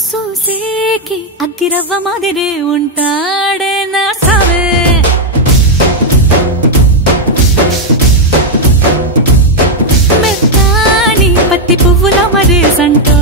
చూసేకి అగ్గిరవ్వ మాదిరి ఉంటాడే నా సావే మెత్తాని పత్తి పువ్వుల మరి సంటో